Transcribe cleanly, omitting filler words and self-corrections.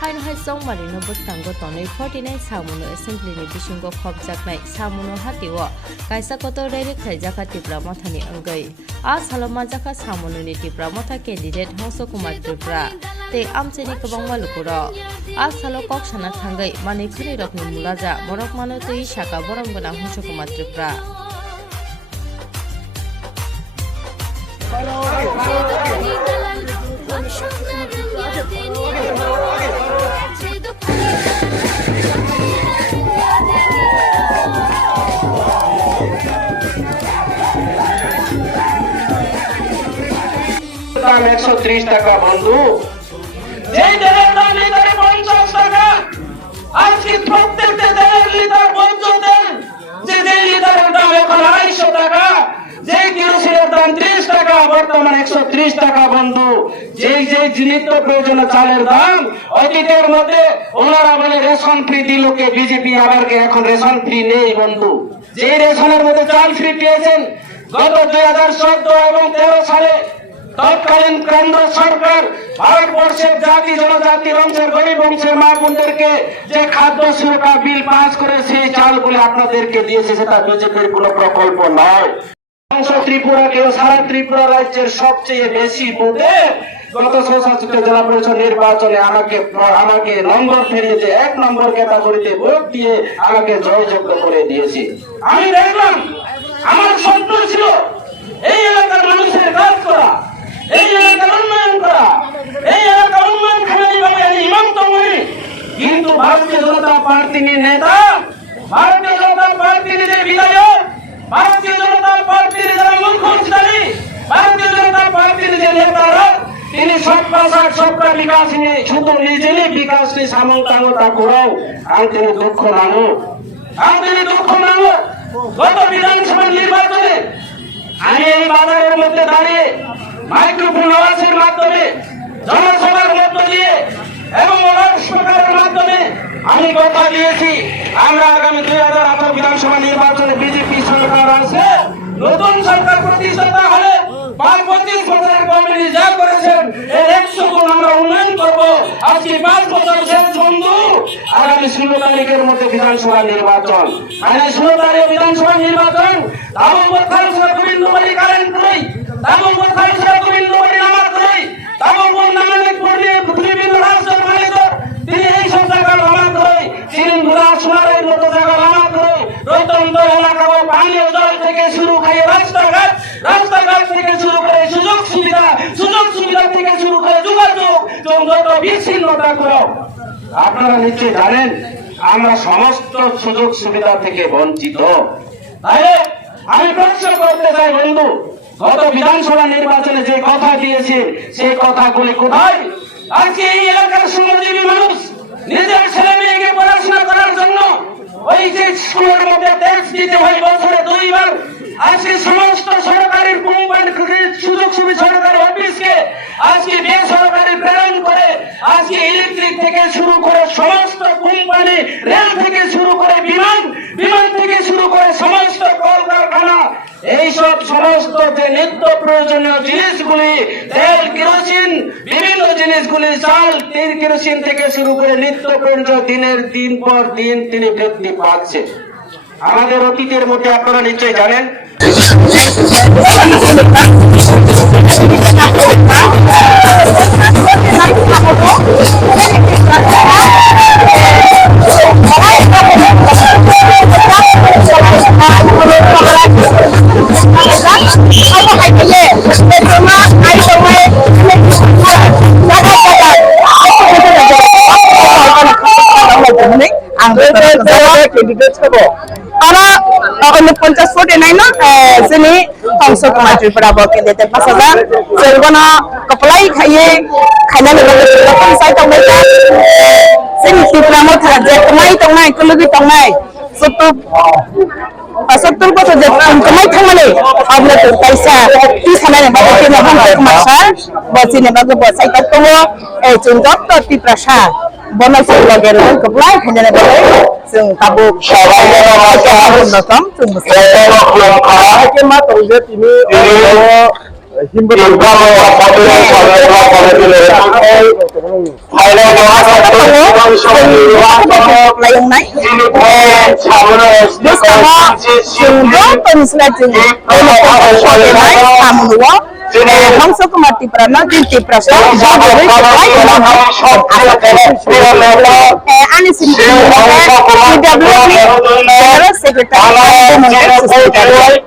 Hain hai song marino buttango tonoi 49 samuno assembly ni bisingo khobjaknai samuno hatiwo kaisa koto rele khaijaka tipra mathani angai a saloma jaka samuno ni tipra matha candidate Hongso Kumar Tripura te amcheni kabangma lukuro a salo kok sana thangai mani khuni rokni mulaja borok mano tui shaka borong bana Hongso Kumar Tripura দাম 130 টাকা বন্ধু যে তেলের দাম লিটারে 50 টাকা আজকে প্রত্যেকটা তেলের লিটার বন্ধ তেল যে লিটারের দাম এখন 250 টাকা যে কেরোসিনের দাম 30 টাকা বর্তমানে 130 টাকা বন্ধু যে নিত্য প্রয়োজনীয় চালের দাম অতীতের মধ্যে ওনারা বলে রেশন ফ্রি দিল কে বিজেপি আবার কে এখন রেশন ফ্রি নেই বন্ধু যে রেশনের মধ্যে চাল ফ্রি পেয়েছেন গত 2014 এবং 13 সালে তৎকালীন কেন্দ্র সরকার ভারতবর্ষের জাতি জনজাতি অংশের গরিব অংশের মা বোনদেরকে যে খাদ্য সুরক্ষা বিল পাস করে সেই চালগুলো আপনাদেরকে দিয়েছে সেটা বিজেপির কোনো প্রকল্প নয় ত্রিপুরাকেও সারা ত্রিপুরা রাজ্যের সবচেয়ে বেশি ভোটে গত স্বশাসিত জেলা পরিষদ নির্বাচনে আমাকে নম্বর ফেরিয়েছে 1 নম্বর ক্যাটাগরিতে ভোট দিয়ে আমাকে জয়যুক্ত করে দিয়েছে আমি দেখলাম আমার স্বপ্ন ছিল এই এলাকার মানুষের কাজ করা এই এলাকার উন্নয়ন করা এই এলাকার উন্নয়ন খানাইভাবে আমি ইমামতমণি কিন্তু ভারতীয় জনতা পার্টির নেতা ভারতীয় জনতা পার্টির যে বিধায়ক ভারতীয় জনতা পার্টির যারা মুখ্যমন্ত্রী ভারতীয় জনতা পার্টির যে নেতারা তিনি সবকা সাথ সবকা বিকাশ নিয়ে শুধু নিজেরই বিকাশ নিয়ে সামন্তাঙ্গতা করাও আর তিনি দুঃখ নামো গত বিধানসভা নির্বাচনে আমি এই বাজারের মধ্যে দাঁড়িয়ে মাইক্রোফোন আওয়াজের মাধ্যমে জনসভার মধ্য দিয়ে এবং স্পিকারের মাধ্যমে আমি কথা দিয়েছি আমরা আগামী 2018 বিধানসভা নির্বাচনে বিজেপি সরকার আসে নতুন সরকার প্রতিষ্ঠা হলে 25 বছরের কমিটি যা করেছেন এর 100 গুণ আমরা উন্নয়ন করব আজকে 5 বছর শেষ বন্ধু আগামী 16 তারিখের মধ্যে বিধানসভা নির্বাচন মানে 16 তারিখে বিধানসভা নির্বাচন দামোদর খালসা গোবিন্দবাড়ি কারেন্ট কই দামোদর খালসা গোবিন্দবাড়ি নামাজ কই দামোদর নামানিক পড়লে পৃথিবীর রাষ্ট্র মালিক তিনি এই সব জায়গা নামাজ কই সিরিন্দুরা সোনারের মতো জায়গা নামাজ কই রতনদ এলাকা পানীয় জল থেকে শুরু করে রাস্তাঘাট থেকে শুরু করে সুযোগ সুবিধা থেকে শুরু করে যোগাযোগ যত বিচ্ছিন্নতা করো আপনারা নিশ্চয়ই জানেন আমরা সমস্ত সুযোগ সুবিধা থেকে বঞ্চিত তাই আমি প্রশ্ন করতে চাই বন্ধু গত বিধানসভা নির্বাচনে যে কথা দিয়েছে সেই কথাগুলি কোথায় আজকে এই এলাকার শ্রমজীবী মানুষ নিজের ছেলে মেয়েকে পড়াশোনা করার জন্য ওই যে স্কুলের মধ্যে ট্যাক্স দিতে হয় বছরে 2 বার আজকে সমস্ত সরকারি কোম্পানি সুযোগ সুবিধা সরকারি অফিসকে আজকে বেসরকারি প্রেরণ করে আজকে ইলেকট্রিক থেকে শুরু করে সমস্ত কোম্পানি রেল থেকে শুরু করে বিমান থেকে শুরু করে সমস্ত কলকারখানা এইসব সমস্ত যে নিত্য প্রয়োজনীয় জিনিসগুলি তেল কেরোসিন বিভিন্ন জিনিসগুলি চাল তেল কেরোসিন থেকে শুরু করে নিত্য প্রয়োজনীয় দিনের দিন পর দিন তিনি বৃদ্ধি পাচ্ছে আমাদের অতীতের মধ্যে আপনারা নিশ্চয়ই জানেন Para 49 sini Hongso Kumar Tripura boke dete 5000 sergono kaplai khaye khana ni boke sai tong mai ta sini Tripura mo thara je tongai kulubi tongai sutu ko to je tongai thangale abla to paisa ti sana ne boke ne Hongso Kumar sa bosi ne boke bo sai ta tongo e chungok to Tripura sa bonal sa lage no kaplai khana ne boke sung tabuk Hangso kumati prana dinti praso jagore kupai ani sini PWP General Secretary